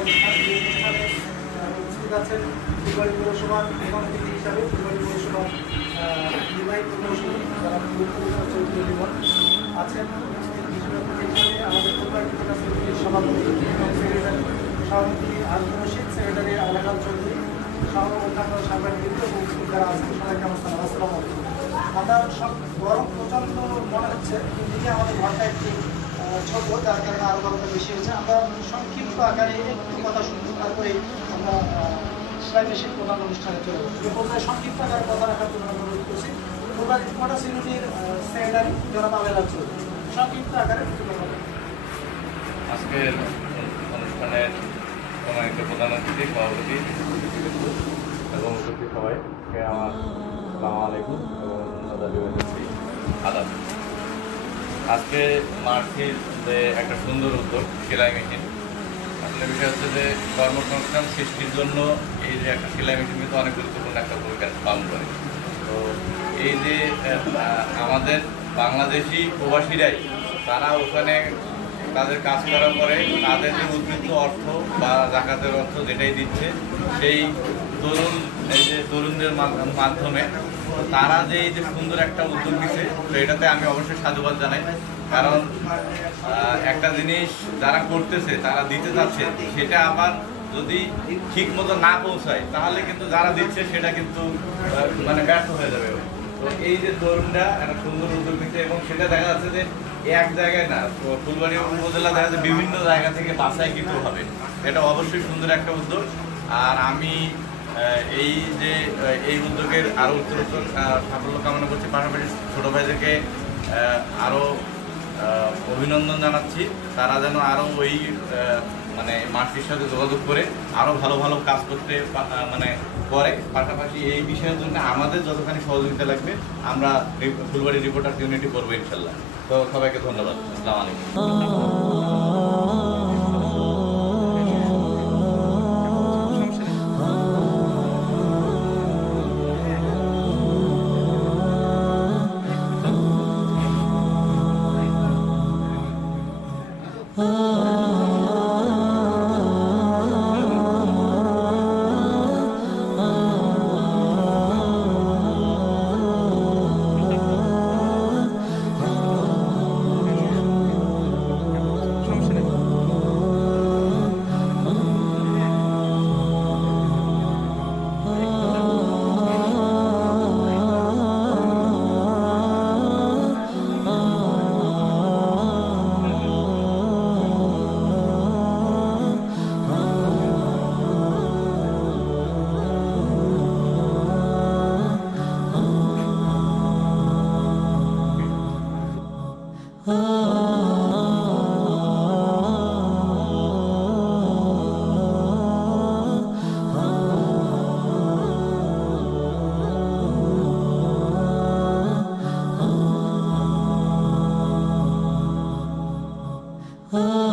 অনুষ্ঠানে উপস্থিত আছেন ফুলবাড়ী পৌরসভার সভাপতি হিসাবে ফুলবাড়ী পৌরসভার নির্বাহী প্রকৌশলী যারা চৌধুরী জীবন আছেন হিসাবে আমাদের ফুলবাড়ী সভাপতি এবং সেক্রেটারি সভাপতি আব্দুর রশিদ, সেক্রেটারি আলাকাল চৌধুরী সহ অন্যান্য সাংবাদিক এবং যারা আছেন সবাইকে আমার আসসালামু আলাইকুম। আমরা সব গরম প্রচণ্ড মনে হচ্ছে, এদিকে আমাদের ঘরটা একটু ছোট, যার কারণে আরও গরমটা বেশি হচ্ছে। আমরা সংক্ষিপ্ত আকারে একটু কথা শুনবো, তারপরে আমরা সেলাই মেশিন প্রধান অনুষ্ঠানে চলে যাবো। এই পর্যায়ে সংক্ষিপ্ত আকারে কথা রাখার জন্য অনুরোধ করছি মোটা সিউনিটির সেক্রেটারি জনাব আবেদ চৌধুরী সংক্ষিপ্ত আকারে কিছু কথা বলবেন। আজকের অনুষ্ঠানের সম্মানিত প্রধান অতিথি, সভাপতি এবং উপস্থিত সবাইকে আমার আসসালামু আলাইকুম এবং আদাব। আজকে মার্চের যে একটা সুন্দর উদ্যোগ সেলাই মেশিন, আসলে বিষয় হচ্ছে যে কর্মসংস্থান সৃষ্টির জন্য এই যে একটা সেলাই মেশিন কিন্তু অনেক গুরুত্বপূর্ণ একটা ভূমিকা পালন করে। তো এই যে আমাদের বাংলাদেশি প্রবাসীরাই তারা ওখানে তাদের কাজ করার পরে তাদের যে উদ্বৃত্ত অর্থ বা জাকাতের অর্থ যেটাই দিচ্ছে সেই তরুণদের মাধ্যমে তারা যে এই যে সুন্দর একটা উদ্যোগ দিচ্ছে, তো এটাতে আমি অবশ্যই সাধুবাদ জানাই। কারণ একটা জিনিস যারা করতেছে, তারা দিতে যাচ্ছে, সেটা আবার যদি ঠিক মতো না পৌঁছায় তাহলে কিন্তু যারা দিচ্ছে সেটা কিন্তু মানে ব্যর্থ হয়ে যাবে। তো এই যে তরুণরা একটা সুন্দর উদ্যোগ নিচ্ছে এবং সেটা দেখা যাচ্ছে যে এক জায়গায় না, ফুলবাড়ী উপজেলা দেখা যাচ্ছে বিভিন্ন জায়গা থেকে বাছাই কিন্তু হবে। এটা অবশ্যই সুন্দর একটা উদ্যোগ। আর আমি এই উদ্যোগের আরও উত্তরোত্তর সাফল্য কামনা করছি। পাশাপাশি ছোটো ভাইদেরকে আরও অভিনন্দন জানাচ্ছি। তারা যেন আরও ওই মানে মাসির সাথে যোগাযোগ করে আরও ভালো ভালো কাজ করতে মানে করে। পাশাপাশি এই বিষয়ের জন্য আমাদের যতখানি সহযোগিতা লাগবে আমরা ফুলবাড়ী রিপোর্টার ইউনিটি করবো ইনশাল্লাহ। তো সবাইকে ধন্যবাদ। আসসালামু আলাইকুম। Oh